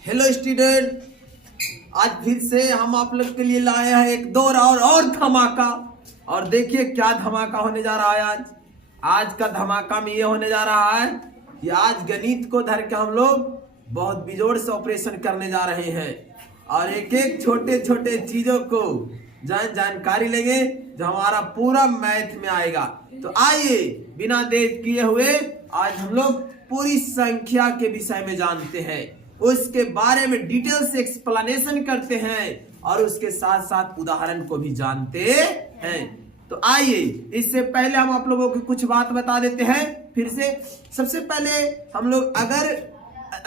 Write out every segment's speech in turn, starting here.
Hello student, आज फिर से हम आप लोग के लिए लाए हैं एक दौर और धमाका। और देखिए क्या धमाका होने जा रहा है। आज का धमाका में ये होने जा रहा है कि आज गणित को धर के हम लोग बहुत बेजोड़ से ऑपरेशन करने जा रहे हैं और एक एक छोटे छोटे चीजों को जानकारी लेंगे जो हमारा पूरा मैथ में आएगा। तो आइए बिना देर किए हुए आज हम लोग पूरी संख्या के विषय में जानते हैं, उसके बारे में डिटेल से एक्सप्लेनेशन करते हैं और उसके साथ साथ उदाहरण को भी जानते हैं। तो आइए इससे पहले हम आप लोगों को कुछ बात बता देते हैं फिर से। सबसे पहले हम लोग अगर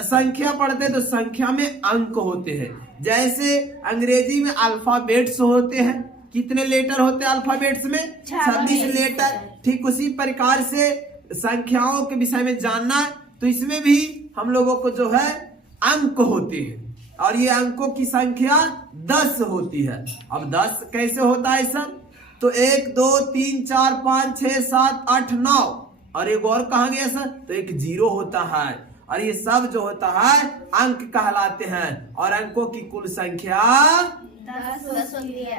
संख्या पढ़ते तो संख्या में अंक होते हैं। जैसे अंग्रेजी में अल्फाबेट्स होते हैं, कितने लेटर होते हैं अल्फाबेट्स में? 26 लेटर। ठीक उसी प्रकार से संख्याओं के विषय में जानना है तो इसमें भी हम लोगों को जो है अंक होते हैं और ये अंकों की संख्या 10 होती है। अब 10 कैसे होता है सर? तो 1 2 3 4 5 6 7 8 9 और एक और कहा गया सर तो एक 0 होता है और ये सब जो होता है अंक कहलाते हैं। और अंकों की कुल संख्या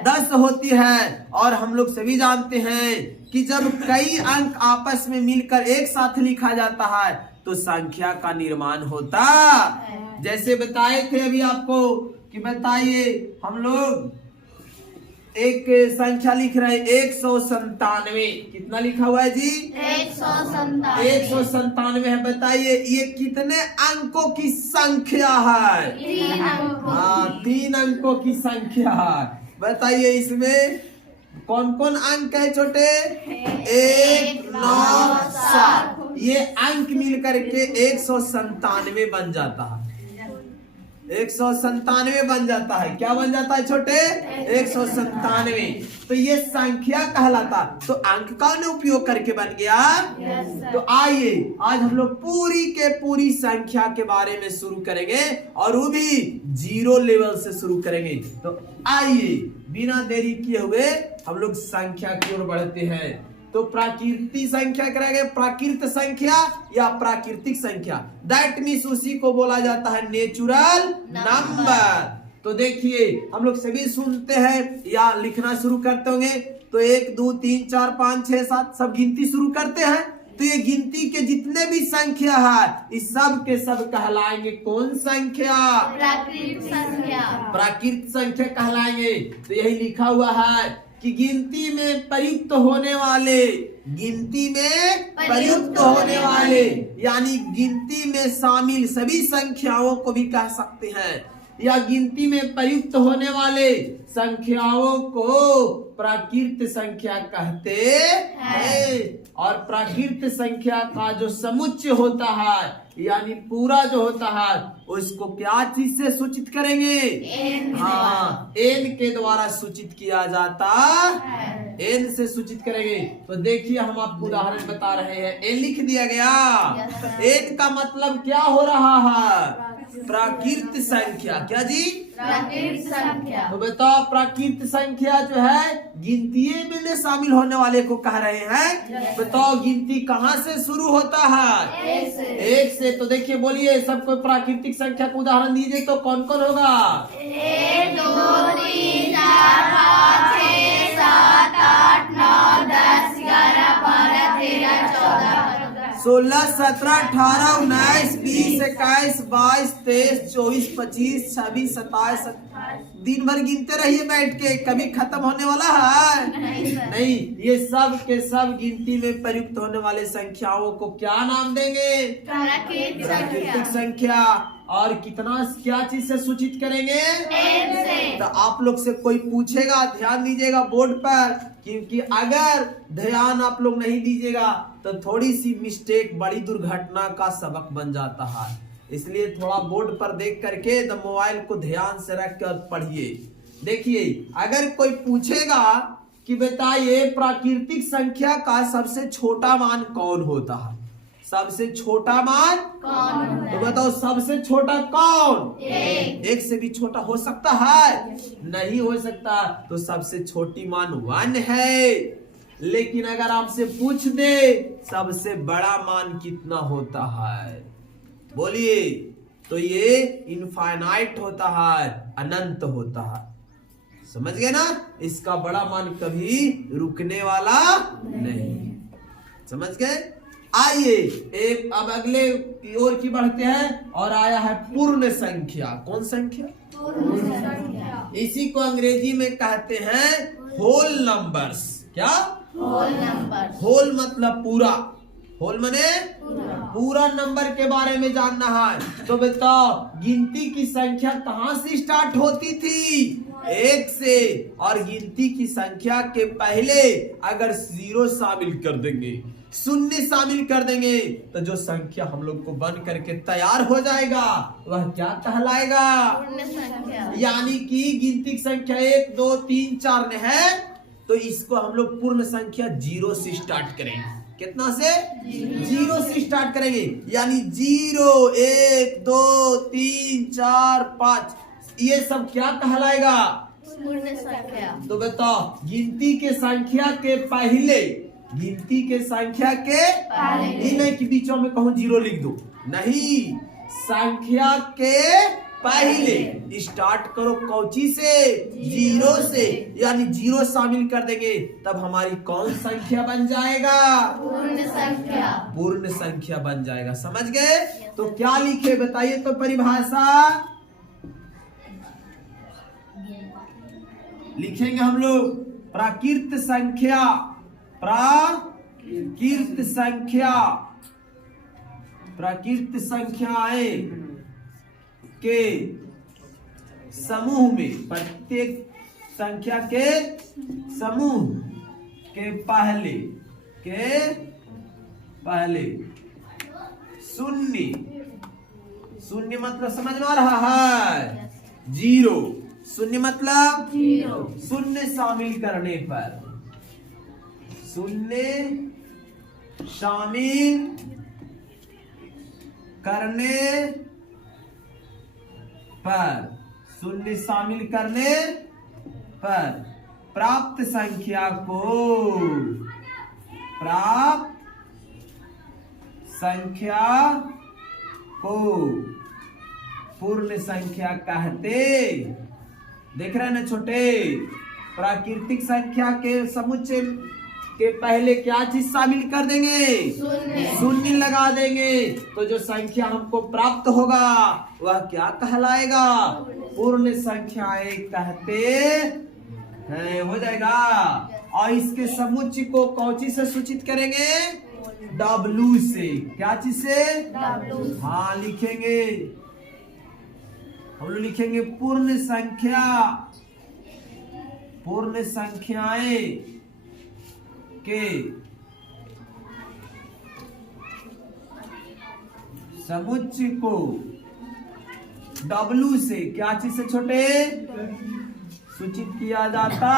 10 होती है। और हम लोग सभी जानते हैं कि जब कई अंक आपस में मिलकर एक साथ लिखा जाता है तो संख्या का निर्माण होता। जैसे बताए थे अभी आपको कि बताइए हम लोग एक संख्या लिख रहे हैं 197। कितना लिखा हुआ है जी? 197 है। बताइए ये कितने अंकों की संख्या है? 3 अंकों। हाँ, 3 अंकों की संख्या है। बताइए इसमें कौन कौन अंक है छोटे? 1 9 7। ये अंक मिलकर के 197 बन जाता है। 197 बन जाता है। क्या बन जाता है छोटे? 197। तो ये संख्या कहलाता। तो अंक का उपयोग करके बन गया। तो आइए आज हम लोग पूरी के पूरी संख्या के बारे में शुरू करेंगे और वो भी 0 लेवल से शुरू करेंगे। तो आइए बिना देरी किए हुए हम लोग संख्या की ओर बढ़ते हैं। तो प्राकृतिक संख्या करेंगे, प्राकृत संख्या या प्राकृतिक संख्या, दैट मीन्स उसी को बोला जाता है नेचुरल नंबर। तो देखिए हम लोग सभी सुनते हैं या लिखना शुरू करते होंगे तो 1 2 3 4 5 6 7 सब गिनती शुरू करते हैं। तो ये गिनती के जितने भी संख्या है इस सब के सब कहलाएंगे कौन संख्या? प्राकृत संख्या। प्राकृत संख्या कहलाएंगे। तो यही लिखा हुआ है कि गिनती में प्रयुक्त होने वाले, गिनती में प्रयुक्त होने वाले यानी गिनती में शामिल सभी संख्याओं को भी कह सकते हैं या गिनती में प्रयुक्त होने वाले संख्याओं को प्राकृत संख्या कहते हैं। और प्राकृत संख्या का जो समुच्चय होता है यानी पूरा जो होता है उसको क्या चीज से सूचित करेंगे? हाँ, एन के द्वारा सूचित किया जाता है। एन से सूचित करेंगे। तो देखिए हम आपको उदाहरण बता रहे हैं। एन लिख दिया गया। एन का मतलब क्या हो रहा है? प्राकृत संख्या। क्या जी? प्राकृत संख्या। तो बताओ प्राकृत संख्या जो है गिनती में शामिल होने वाले को कह रहे हैं। बताओ गिनती कहाँ से शुरू होता है? एक से। तो देखिए बोलिए सबको प्राकृतिक संख्या को उदाहरण दीजिए तो कौन कौन होगा? 1 2 3 4 5 6 7 8 9 10 11 12 13 14 16 17 18 19 20 21 22 23 24 25 26 27 दिन भर गिनते रहिए बैठ के, कभी खत्म होने वाला है नहीं। ये सब के सब गिनती में प्रयुक्त होने वाले संख्याओं को क्या नाम देंगे? प्राकृतिक संख्या। और कितना क्या चीज से सूचित करेंगे? एन से। तो आप लोग से कोई पूछेगा ध्यान दीजिएगा बोर्ड पर, क्योंकि अगर ध्यान आप लोग नहीं दीजिएगा तो थोड़ी सी मिस्टेक बड़ी दुर्घटना का सबक बन जाता है। इसलिए थोड़ा बोर्ड पर देख करके द मोबाइल को ध्यान से रख कर पढ़िए। देखिए अगर कोई पूछेगा कि बताइए प्राकृतिक संख्या का सबसे छोटा मान कौन होता है? सबसे छोटा मान कौन? तो बताओ सबसे छोटा कौन? एक से भी छोटा हो सकता है? नहीं हो सकता। तो सबसे छोटी मान 1 है। लेकिन अगर आपसे पूछ दे सबसे बड़ा मान कितना होता है? बोलिए। तो ये इनफाइनाइट होता है, अनंत होता है। समझ गए ना? इसका बड़ा मान कभी रुकने वाला नहीं। समझ गए? आइए एक अब अगले की ओर की बढ़ते हैं और आया है पूर्ण संख्या। कौन संख्या? पूर्ण संख्या। इसी को अंग्रेजी में कहते हैं होल नंबर्स। क्या? Whole number. होल मतलब पूरा। होल माने पूरा। पूरा नंबर के बारे में जानना है। तो बताओ गिनती की संख्या कहाँ से स्टार्ट होती थी? 1 से। और गिनती की संख्या के पहले अगर 0 शामिल कर देंगे, 0 शामिल कर देंगे, तो जो संख्या हम लोग को बन करके तैयार हो जाएगा वह क्या कहलाएगा? पूर्ण संख्या। यानी कि गिनती की संख्या 1 2 3 4 में है, तो इसको हम लोग पूर्ण संख्या 0 से स्टार्ट करेंगे। कितना से? 0 से स्टार्ट करेंगे। यानी 0 1 2 3 4 5 ये सब क्या कहलाएगा? पूर्ण संख्या। तो बताओ गिनती के संख्या के पहले, गिनती के संख्या के पहले। ये नहीं कि बीचों में कहूं 0 लिख दो, नहीं, संख्या के पहले स्टार्ट करो। कौची से? 0 से। यानी 0 शामिल कर देंगे तब हमारी कौन संख्या बन जाएगा? पूर्ण संख्या। पूर्ण संख्या बन जाएगा। समझ गए? तो क्या लिखे बताइए तो परिभाषा लिखेंगे हम लोग। प्राकृत संख्या, प्राकृत संख्या, प्राकृत संख्याएं के समूह में, प्रत्येक संख्या के समूह के पहले शून्य, शून्य मतलब समझ में आ रहा है? 0। शून्य मतलब 0। शून्य शामिल करने पर, शून्य शामिल करने पर, शून्य शामिल करने पर प्राप्त संख्या को, प्राप्त संख्या को पूर्ण संख्या कहते। देख रहे हैं ना छोटे? प्राकृतिक संख्या के समुच्चय के पहले क्या चीज शामिल कर देंगे? शून्य लगा देंगे, तो जो संख्या हमको प्राप्त होगा वह क्या कहलाएगा? पूर्ण संख्याएं कहते हैं। हो जाएगा। और इसके समुच्चय को कौची से सूचित करेंगे? W से। क्या चीज से? W। हाँ लिखेंगे, हम लोग लिखेंगे पूर्ण संख्या, पूर्ण संख्याएं के समुच्चय को W से, क्या चीज से छोटे? सूचित किया जाता।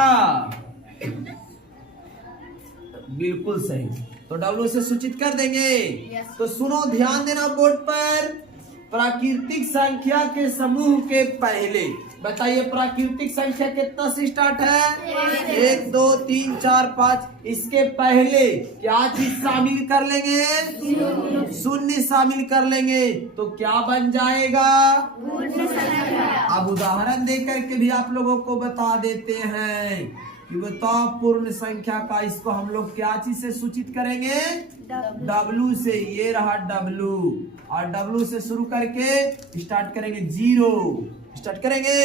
बिल्कुल सही। तो W से सूचित कर देंगे। Yes. तो सुनो, ध्यान देना बोर्ड पर। प्राकृतिक संख्या के समूह के पहले बताइए प्राकृतिक संख्या कितना से स्टार्ट है? 1 2 3 4 5। इसके पहले क्या चीज शामिल कर लेंगे? शून्य शामिल कर लेंगे, तो क्या बन जाएगा? पूर्ण संख्या। अब उदाहरण देकर के भी आप लोगों को बता देते हैं कि बताओ पूर्ण संख्या का, इसको हम लोग क्या चीज से सूचित करेंगे? W से। ये रहा W, और W से शुरू करके स्टार्ट करेंगे 0, स्टार्ट करेंगे।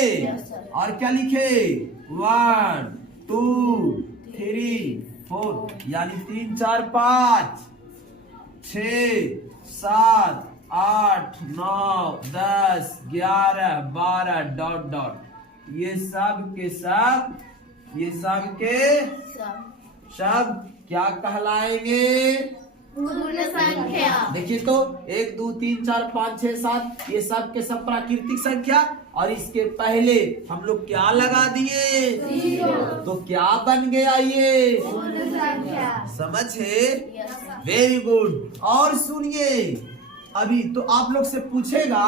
और क्या लिखे? 1 2 3 4, यानी 3 4 5 6 7 8 9 10 11 12 डॉट डॉट। ये सब के सब, ये सब के सब क्या कहलाएंगे? पूर्ण संख्या। देखिए तो 1 2 3 4 5 6 7 ये सब के सब प्राकृतिक संख्या, और इसके पहले हम लोग क्या लगा दिए? 0। तो क्या बन गया ये? पूर्ण संख्या। समझे? Very good. और सुनिए, अभी तो आप लोग से पूछेगा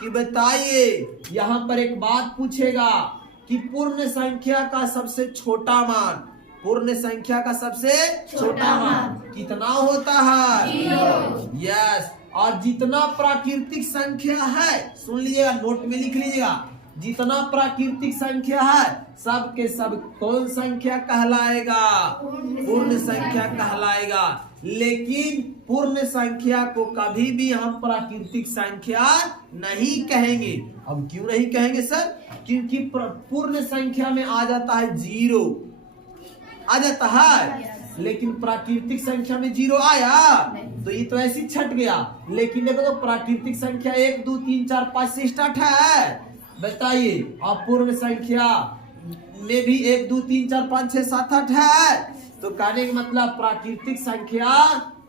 कि बताइए, यहाँ पर एक बात पूछेगा कि पूर्ण संख्या का सबसे छोटा मान, पूर्ण संख्या का सबसे छोटा मान कितना होता है? 0। यस। और जितना प्राकृतिक संख्या है, सुन लीजिएगा, नोट में लिख लीजिएगा, जितना प्राकृतिक संख्या है सब के सब कौन संख्या कहलाएगा? पूर्ण संख्या कहलाएगा। लेकिन पूर्ण संख्या को कभी भी हम प्राकृतिक संख्या नहीं कहेंगे। अब क्यों नहीं कहेंगे सर? क्योंकि पूर्ण संख्या में आ जाता है 0, आ जाता है, लेकिन प्राकृतिक संख्या में 0 आया तो ये तो ऐसे ही छट गया। लेकिन देखो तो प्राकृतिक संख्या 1 2 3 4 5 से स्टार्ट है, बताइए। और पूर्ण संख्या में भी 1 2 3 4 5 6 7 8 है। तो कहने का मतलब प्राकृतिक संख्या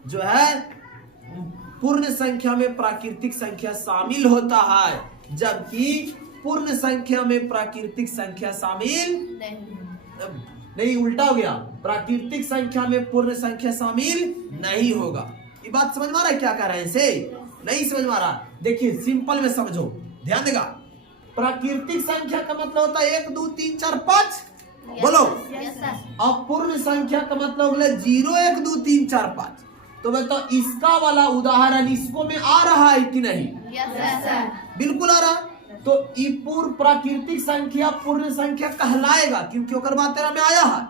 जो है, पूर्ण संख्या में प्राकृतिक संख्या शामिल होता है, जबकि पूर्ण संख्या में प्राकृतिक संख्या शामिल नहीं, उल्टा हो गया। प्राकृतिक संख्या में पूर्ण संख्या शामिल नहीं होगा। ये बात समझ में आ रहा है क्या कह रहे हैं इसे? नहीं समझ में आ रहा? देखिए सिंपल में समझो, ध्यान देगा। प्राकृतिक संख्या का मतलब होता है 1 2 3 4 5, बोलो। अब पूर्ण संख्या का मतलब होगा 0 1 2 3 4 5। तो बताओ इसका वाला उदाहरण इसको में आ रहा है कि नहीं? बिल्कुल आ रहा। तो ये पूर्ण प्राकृतिक संख्या पूर्ण संख्या कहलाएगा, क्योंकि ओकर बात तेरा में आया है।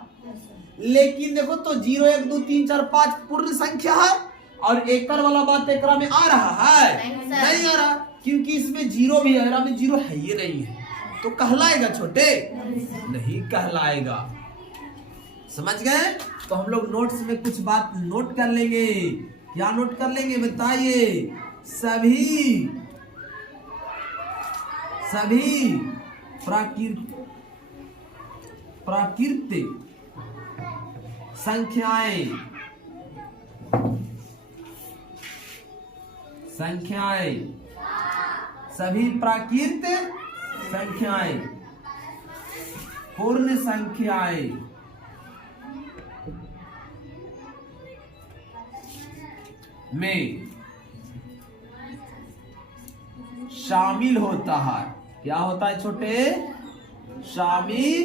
लेकिन देखो तो 0 1 2 3 4 5 पूर्ण संख्या है, और एकर वाला बात एकरा में आ रहा है? नहीं आ रहा, क्योंकि इसमें 0 भी है, में 0 है ये नहीं है। तो कहलाएगा छोटे? नहीं कहलाएगा। समझ गए? तो हम लोग नोट्स में कुछ बात नोट कर लेंगे। क्या नोट कर लेंगे बताइए? सभी प्राकृतिक संख्याएं सभी प्राकृतिक संख्याएं पूर्ण संख्याएं में शामिल होता है। क्या होता है छोटे? शामिल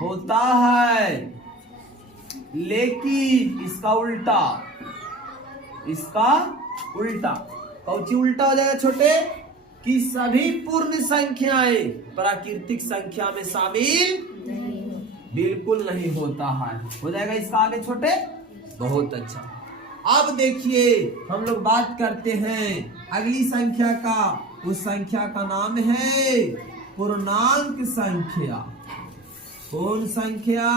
होता है। लेकिन इसका उल्टा कौची उल्टा हो जाएगा छोटे? कि सभी पूर्ण संख्याएं प्राकृतिक संख्या में शामिल बिल्कुल नहीं होता है। हो जाएगा इसका आगे छोटे? बहुत अच्छा। अब देखिए हम लोग बात करते हैं अगली संख्या का। उस संख्या का नाम है पूर्णांक संख्या। कौन संख्या?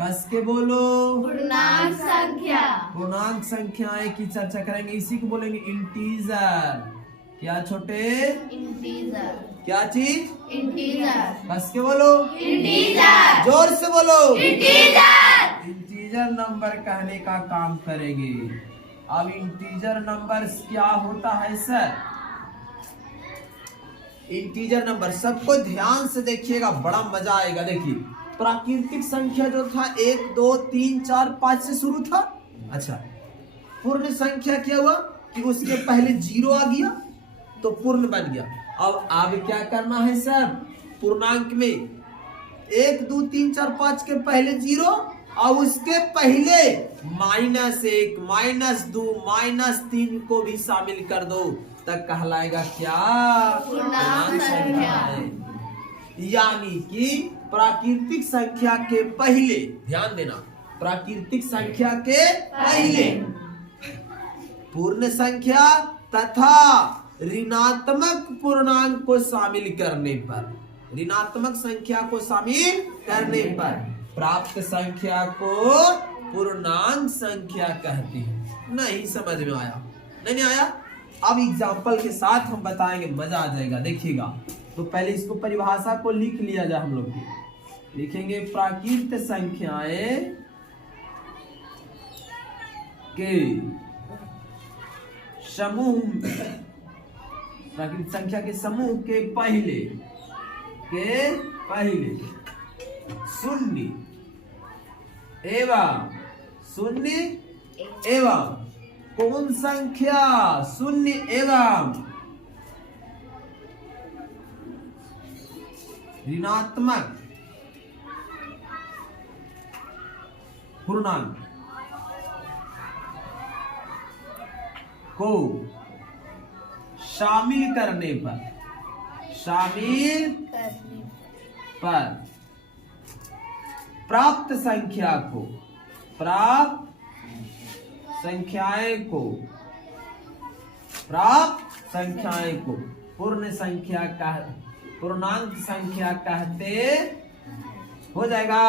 कस के बोलो। पूर्णांक संख्या। पूर्णांक संख्याएं की चर्चा करेंगे, इसी को बोलेंगे इंटीजर। क्या छोटे? इंटीजर। क्या चीज? इंटीजर। कस के बोलो। इंटीजर। जोर से बोलो। इंटीजर। इंटीजर नंबर कहने का काम करेंगे। अब इंटीजर नंबर क्या होता है सर? इंटीजर नंबर सबको ध्यान से देखिएगा, बड़ा मजा आएगा। देखिए प्राकृतिक संख्या जो था 1 2 3 4 5 से शुरू था। अच्छा, पूर्ण संख्या क्या हुआ कि उसके पहले 0 आ गया तो पूर्ण बन गया। अब आगे क्या करना है सर? पूर्णांक में 1 2 3 4 5 के पहले 0 और उसके पहले -1 -2 -3 को भी शामिल कर दो, तक कहलाएगा क्या? पूर्णांक संख्या। यानी कि प्राकृतिक संख्या के पहले, ध्यान देना, प्राकृतिक संख्या के पहले पूर्ण संख्या तथा ऋणात्मक पूर्णांक को शामिल करने पर, ऋणात्मक संख्या को शामिल करने पर प्राप्त संख्या को पूर्णांक संख्या कहते हैं। नहीं समझ में आया? नहीं आया? अब एग्जाम्पल के साथ हम बताएंगे, मजा आ जाएगा, देखिएगा। तो पहले इसको परिभाषा को लिख लिया जाए। हम लोग लिखेंगे प्राकृतिक संख्याएं के समूह, प्राकृतिक संख्या के समूह के पहले शून्य एवं कौन संख्या? शून्य एवं ऋणात्मक पूर्णांक को शामिल करने पर प्राप्त संख्याएं को पूर्णांक संख्या कहते हो जाएगा।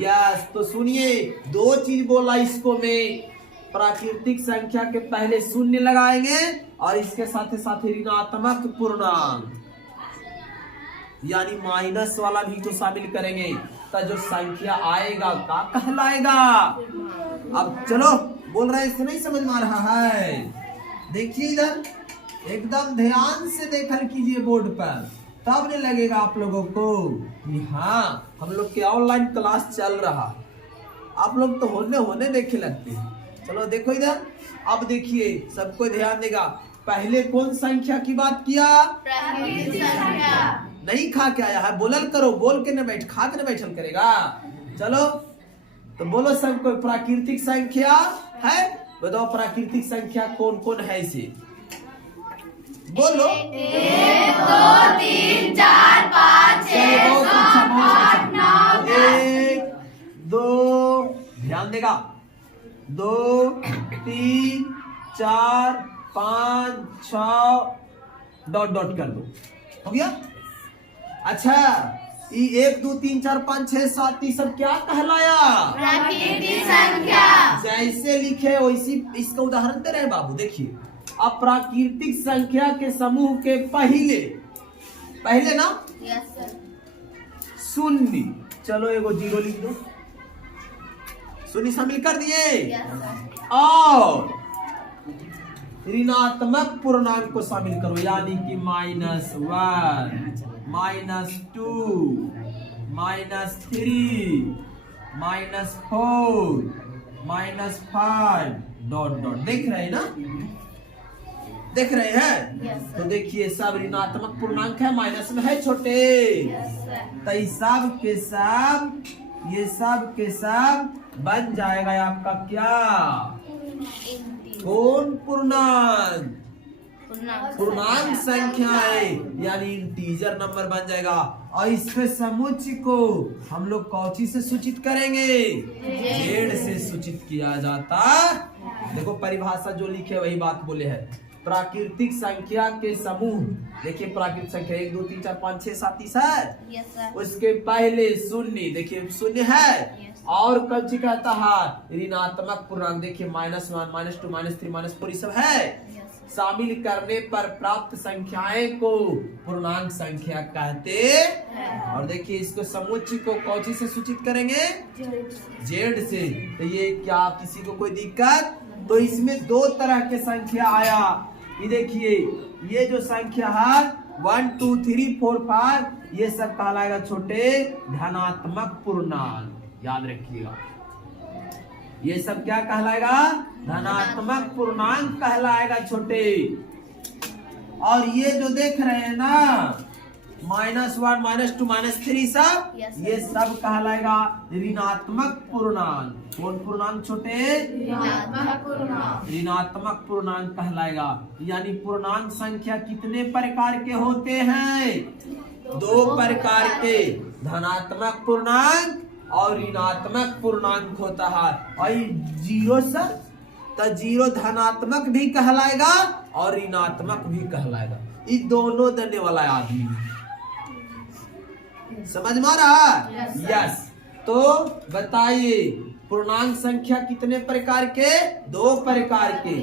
यस, तो सुनिए, दो चीज बोला इसको में, प्राकृतिक संख्या के पहले शून्य लगाएंगे और इसके साथ साथ ऋणात्मक पूर्णांक यानी माइनस वाला भी तो शामिल करेंगे, तो जो संख्या आएगा का कहलाएगा। अब चलो, बोल रहे इससे नहीं समझ में आ रहा है? देखिए इधर, एकदम ध्यान से देखल कीजिए बोर्ड पर, तब नहीं लगेगा आप लोगों को कि हाँ हम लोग के ऑनलाइन क्लास चल रहा। आप लोग तो होने देखे लगते हैं। चलो देखो इधर, अब देखिए, सबको ध्यान देगा। पहले कौन संख्या की बात किया? प्राकृतिक संख्या। नहीं खा के आया है, बोलल करो, बोल के न बैठ, खा के न बैठल करेगा। चलो तो बोलो सबको, प्राकृतिक संख्या है, बताओ प्राकृतिक संख्या कौन कौन है इसे बोलो। 1 2 3 4 5 6 7 8 9 10। 1 2, ध्यान देगा, 2 3 4 5 6 डॉट डॉट कर दो, हो गया। अच्छा, ये 1 2 3 4 5 6 7 ये सब क्या कहलाया? प्राकृतिक संख्या। जैसे लिखे वैसी इसका उदाहरण दे रहे हैं बाबू। देखिए, अब प्राकृतिक संख्या के समूह के पहले ना यस सर। शून्य, चलो एगो 0 लिख दो, शून्य शामिल कर दिए। Yes sir. और ऋणात्मक पूर्णांक को शामिल करो, यानी कि -1 -2 -3 -4 -5 डॉट डॉट। देख रहे हैं ना, देख रहे हैं? Yes sir. तो देखिए, सब ऋणात्मक पूर्णांक है, माइनस में है छोटे। Yes sir. तो ये सब के सब बन जाएगा आपका क्या? कौन पूर्णांक? पूर्णांक संख्या है, यानी इंटीजर नंबर बन जाएगा। और इसके समुच्चय को हम लोग कौची से सूचित करेंगे? जेड से सूचित किया जाता। देखो परिभाषा जो लिखे वही बात बोले है। प्राकृतिक संख्या के समूह, देखिए प्राकृतिक संख्या 1 2 3 4 5 6 7 है। Yes sir. उसके पहले शून्य, देखिए शून्य है। और कब जी कहता है? ऋणात्मक पूर्णांक, देखिए -1 -2 -3 -4 सब है। शामिल करने पर प्राप्त संख्याएं को पूर्णांक संख्या कहते हैं। और देखिए, इसको समुच्चय को कौची से सूचित करेंगे? जेड से। तो ये क्या किसी को कोई दिक्कत? तो इसमें दो तरह के संख्या आया। ये देखिए, ये जो संख्या है 1 2 3 4 5 ये सब कहलाएगा छोटे धनात्मक पूर्णांक। याद रखिएगा, ये सब क्या कहलाएगा? धनात्मक पूर्णांक कहलाएगा छोटे। और ये जो देख रहे हैं ना -1 -2 -3 सब, ये सब कहलाएगा ऋणात्मक पूर्णांक। कौन पूर्णांक छोटे? ऋणात्मक पूर्णांक। ऋणात्मक पूर्णांक कहलाएगा। यानी पूर्णांक संख्या कितने प्रकार के होते हैं? 2 प्रकार के, धनात्मक पूर्णांक और ऋणात्मक पूर्णांक होता है। और 0 सर, तो 0 धनात्मक भी कहलाएगा और ऋणात्मक भी कहलाएगा। ये दोनों देने वाला आदमी, समझ में आ रहा? यस। तो बताइए, पूर्णांक संख्या कितने प्रकार के? 2 प्रकार के।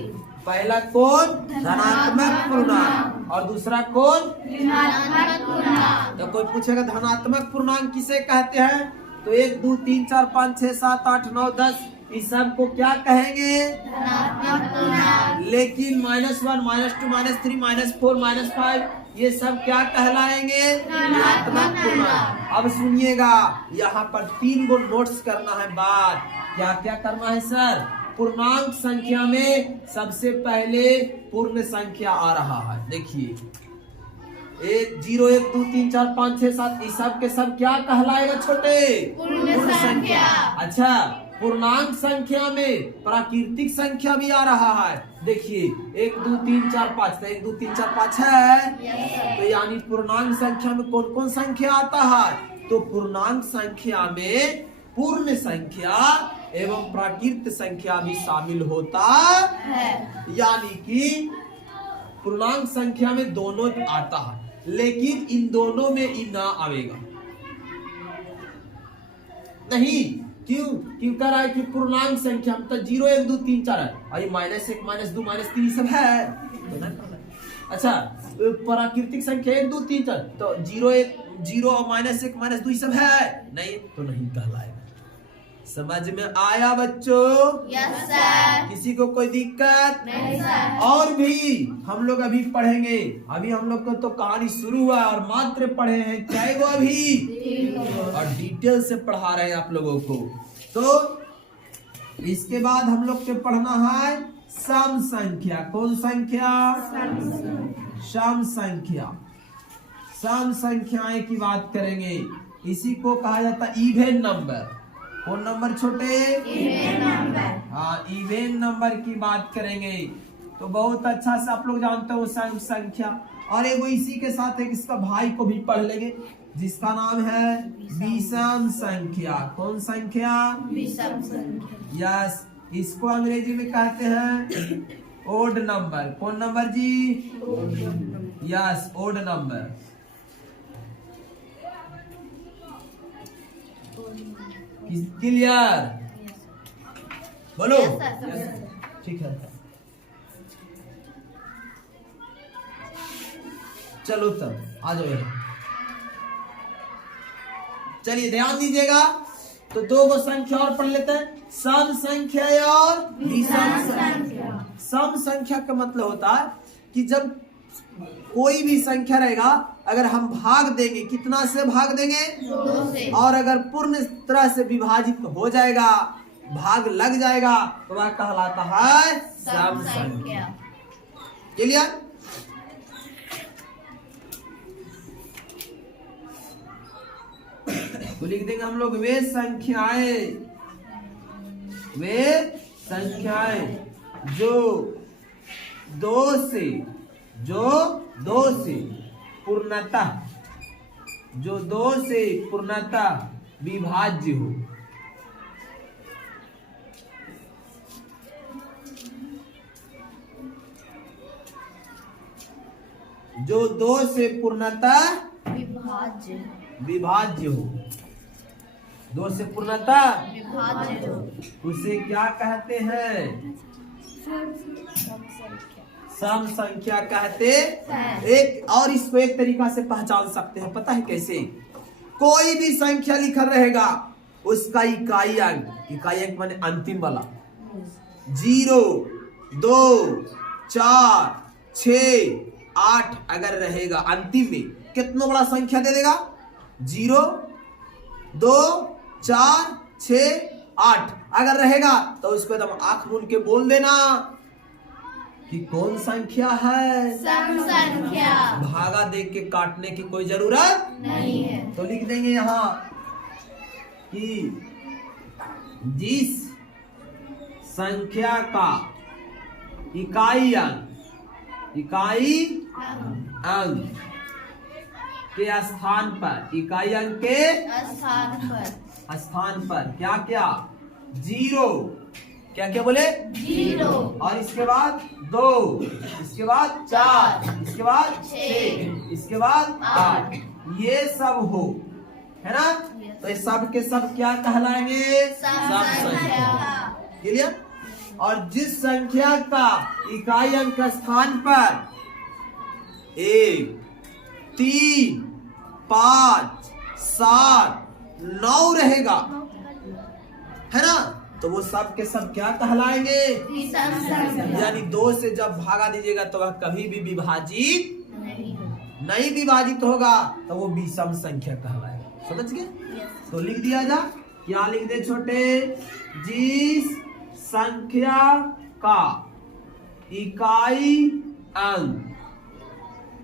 पहला कौन? धनात्मक पूर्णांक। और दूसरा कौन? ऋणात्मक पूर्णांक। तो कोई पूछेगा धनात्मक पूर्णांक किसे कहते हैं? तो 1 2 3 4 5 6 7 8 9 10 इस सब को क्या कहेंगे? धनात्मक पूर्णांक। लेकिन -1 -2 -3 -4 -5 ये सब क्या कहलाएंगे? ऋणात्मक पूर्णांक। अब सुनिएगा, यहाँ पर 3 गो नोट्स करना है बात। क्या क्या करना है सर? पूर्णांक संख्या में सबसे पहले पूर्ण संख्या आ रहा है। देखिए 0 1 2 3 4 5 6 7 इस सब के सब क्या कहलाएगा छोटे? पूर्ण संख्या। अच्छा, पूर्णांक संख्या में प्राकृतिक संख्या भी आ रहा है। देखिए 1 2 3 4 5, 1 2 3 4 5 है। तो यानी पूर्णांक संख्या में कौन कौन संख्या आता है? तो पूर्णांक संख्या में पूर्ण संख्या एवं प्राकृत संख्या भी शामिल होता है। यानी कि पूर्णांक संख्या में दोनों आता है, लेकिन इन दोनों में ई ना आवेगा नहीं। क्यों? क्यों कह रहा है कि पूर्णांक संख्या में तो 0 1 2 3 4 है, और ये -1 -2 -3 सब है। अच्छा, प्राकृतिक संख्या 1 2 3 4 तो 0 0 और -1 -2 सब है नहीं, तो नहीं कहलाएगा। समझ में आया बच्चों? Yes sir. किसी को कोई दिक्कत नहीं सर। और भी हम लोग अभी पढ़ेंगे। अभी हम लोग को तो कहानी शुरू हुआ और मात्र पढ़े हैं 4 गो अभी, और डिटेल से पढ़ा रहे हैं आप लोगों को। तो इसके बाद हम लोग को पढ़ना है सम संख्या। कौन संख्या? सम संख्या। सम संख्याएं की बात करेंगे। इसी को कहा जाता है इवेन नंबर। कौन नंबर छोटे? Even number. हाँ, इवेन नंबर की बात करेंगे। तो बहुत अच्छा से आप लोग जानते हो सम संख्या। और एगो इसी के साथ एक इसका भाई को भी पढ़ लेंगे, जिसका नाम है विषम संख्या। कौन संख्या? विषम संख्या। यस, इसको अंग्रेजी में कहते हैं ओड नंबर। कौन नंबर जी? Yes, odd number. क्लियर? बोलो। ठीक है, चलो तब आ जाओ यहाँ। चलिए ध्यान दीजिएगा। तो 2 गो संख्या और पढ़ लेते हैं, सम संख्या और विषम संख्या। सम संख्या का मतलब होता है कि जब कोई भी संख्या रहेगा, अगर हम भाग देंगे, कितना से भाग देंगे? 2 से। और अगर पूर्ण तरह से विभाजित हो जाएगा, भाग लग जाएगा, तो वह कहलाता है सम संख्या। क्लियर? तो लिख देंगे हम लोग वे संख्याएं जो 2 से पूर्णतः विभाज्य हो। जो 2 से पूर्णतः विभाज्य हो। 2 से पूर्णतः विभाज्य हो। उसे क्या कहते हैं? सम संख्या कहते हैं। एक और इसको एक तरीका से पहचान सकते हैं, पता है कैसे? कोई भी संख्या लिखा रहेगा, उसका इकाई अंक माने अंतिम वाला 0 2 4 6 8 अगर रहेगा, अंतिम में कितना बड़ा संख्या दे देगा? 0 2 4 6 8 अगर रहेगा तो उसको एकदम आंख मूंद के बोल देना कि कौन संख्या है? सम संख्या। भागा देख के काटने की कोई जरूरत नहीं है। तो लिख देंगे यहाँ कि जिस संख्या का इकाई अंक के स्थान पर, इकाई अंक के स्थान पर क्या क्या? 0, क्या क्या बोले? 0, और इसके बाद 2, इसके बाद 4, इसके बाद 6, इसके बाद 8, ये सब हो, है ना? तो ये सब के सब क्या कहलाएंगे? सम संख्या। क्लियर? और जिस संख्या का इकाई अंक स्थान पर 1 3 5 7 9 रहेगा, है ना? तो वो सब के सब क्या कहलाएंगे? विषम संख्या। यानी 2 से जब भागा दीजिएगा तो वह कभी भी विभाजित नहीं विभाजित होगा, तो वो विषम संख्या कहलाएगा। समझ गए? तो लिख दिया जा, क्या लिख दे छोटे? जिस संख्या का इकाई अंक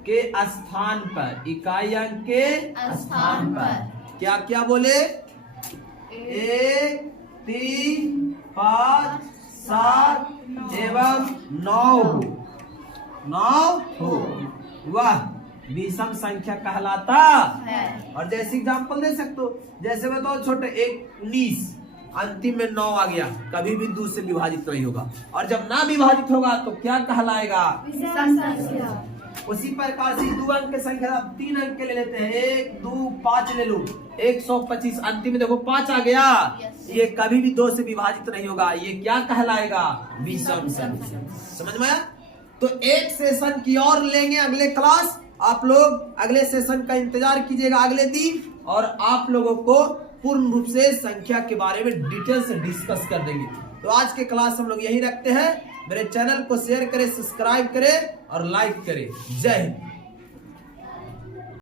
के स्थान पर, इकाई अंक के स्थान पर क्या क्या बोले? 1 3, 5, 7 एवं 9 हो। वह विषम संख्या कहलाता है। और जैसे एग्जाम्पल दे सकते हो, जैसे बताओ छोटे, एक 19 अंतिम में 9 आ गया, कभी भी 2 से विभाजित नहीं होगा, और जब ना विभाजित होगा तो क्या कहलाएगा? विषम संख्या। उसी प्रकार से 2 अंक की संख्या 3 अंक के ले लेते हैं, 1, 2, 5 ले लो, 125 अंतिम में देखो 5 आ गया, ये कभी भी 2 से विभाजित नहीं होगा, ये क्या कहलाएगा? विषम संख्या। समझ में आया? तो एक सेशन की और लेंगे अगले क्लास, आप लोग अगले सेशन का इंतजार कीजिएगा अगले दिन, और आप लोगों को पूर्ण रूप से संख्या के बारे में डिटेल से डिस्कस कर देंगे। तो आज के क्लास हम लोग यही रखते हैं। मेरे चैनल को शेयर करें, सब्सक्राइब करें और लाइक करें। जय हिंद।